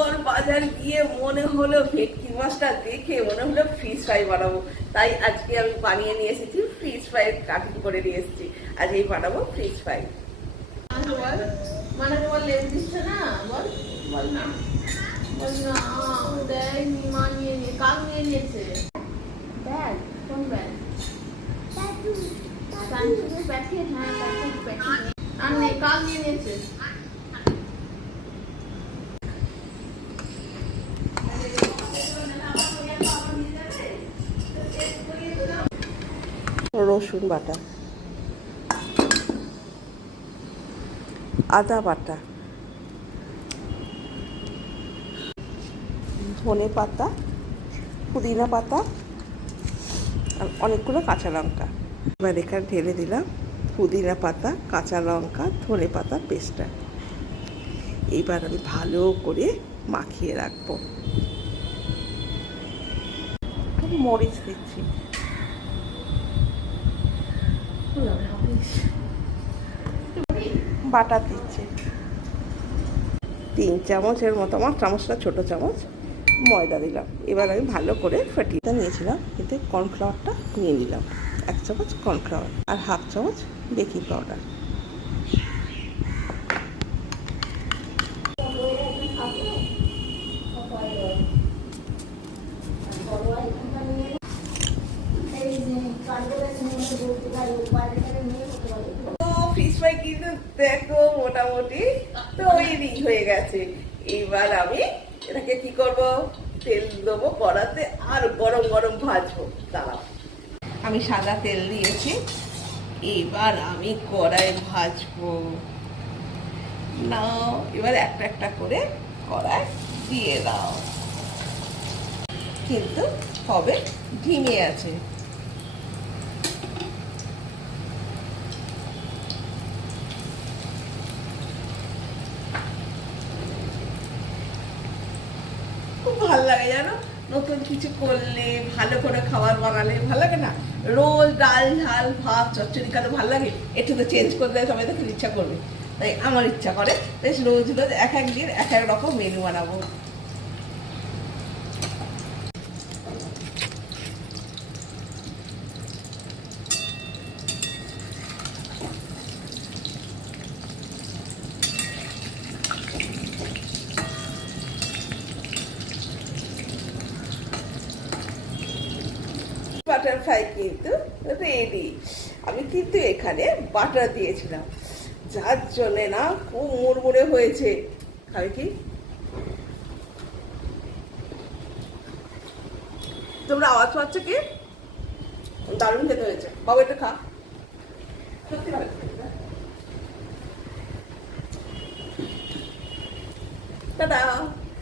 ওর বাজার গিয়ে মনে হলো ভেটকি মাছটা দেখে মনে হলো ফিশ ফ্রাই বানাবো, তাই আজকে আমি বানিয়ে নিয়ে এসেছি ফিশ ফ্রাই, কাটিং করে নিয়ে এসেছি। আজ এই বানাবো ফিশ ফ্রাই। মানে তোমার লেবু দিচ্ছে না, বল বল না, বল না। দেয়নি, মা নিয়ে নিয়ে কাল নিয়ে নিয়েছে ব্যাগ। কোন ব্যাগ? ব্যাগে, হ্যাঁ ব্যাগে আর নেই, কাল নিয়ে নিয়েছে। রসুন বাটা, আদা বাটা, ধনে পাতা, পুদিনা পাতা আর অনেকগুলো কাঁচা লঙ্কা। এবার এখানে ঢেলে দিলাম পুদিনা পাতা, কাঁচা লঙ্কা, ধনে পাতা পেস্টটা। এইবার আমি ভালো করে মাখিয়ে রাখবো। মরিচ দিচ্ছি, বাটার দিচ্ছি 3 চামচের মতো, আমার চামচটা ছোটো চামচ ময়দা দিলাম। এবার আমি ভালো করে ফাটিয়ে নিয়েছিলাম, এতে কর্নফ্লাওয়ারটা নিয়ে নিলাম 1 চামচ কর্নফ্লাওয়ার আর 1/2 চামচ বেকিং পাউডার। ফিশ ফ্রাই কিন্তু দেখো মোটামুটি তৈরি হয়ে গেছে। এবার আমি এটাকে কি করব, তেল দেবো কড়াতে আর গরম গরম ভাজবো। দাঁড়াও, আমি সাদা তেল দিয়েছি, এবার আমি কড়াই ভাজবো। নাও, এবার একটা একটা করে কড়াই দিয়ে দাও, কিন্তু হবে ধিমে আছে। খুব ভালো লাগে জানো, নতুন কিছু করলে, ভালো করে খাবার বানালে ভালো লাগে না? রোজ ডাল ঝাল ভাত চচ্চড়ি খেতে ভালো লাগে, একটু তো চেঞ্জ করলে সবাই তো ইচ্ছা করবে। তাই আমার ইচ্ছা করে, তাই রোজ রোজ এক এক দিন এক এক রকম মেনু বানাবো। বাটার ফ্রাই কিন্তু রেডি। আমি কিন্তু এখানে বাটার দিয়েছিলাম, যার জন্য না খুব মুড়মুড়ে হয়েছে। খাবে কি তোমরা? আওয়াজ পাচ্ছ কি? দারুণ খেতে হয়েছে বাবু, এটা খা, সত্যি ভালো। টাটা।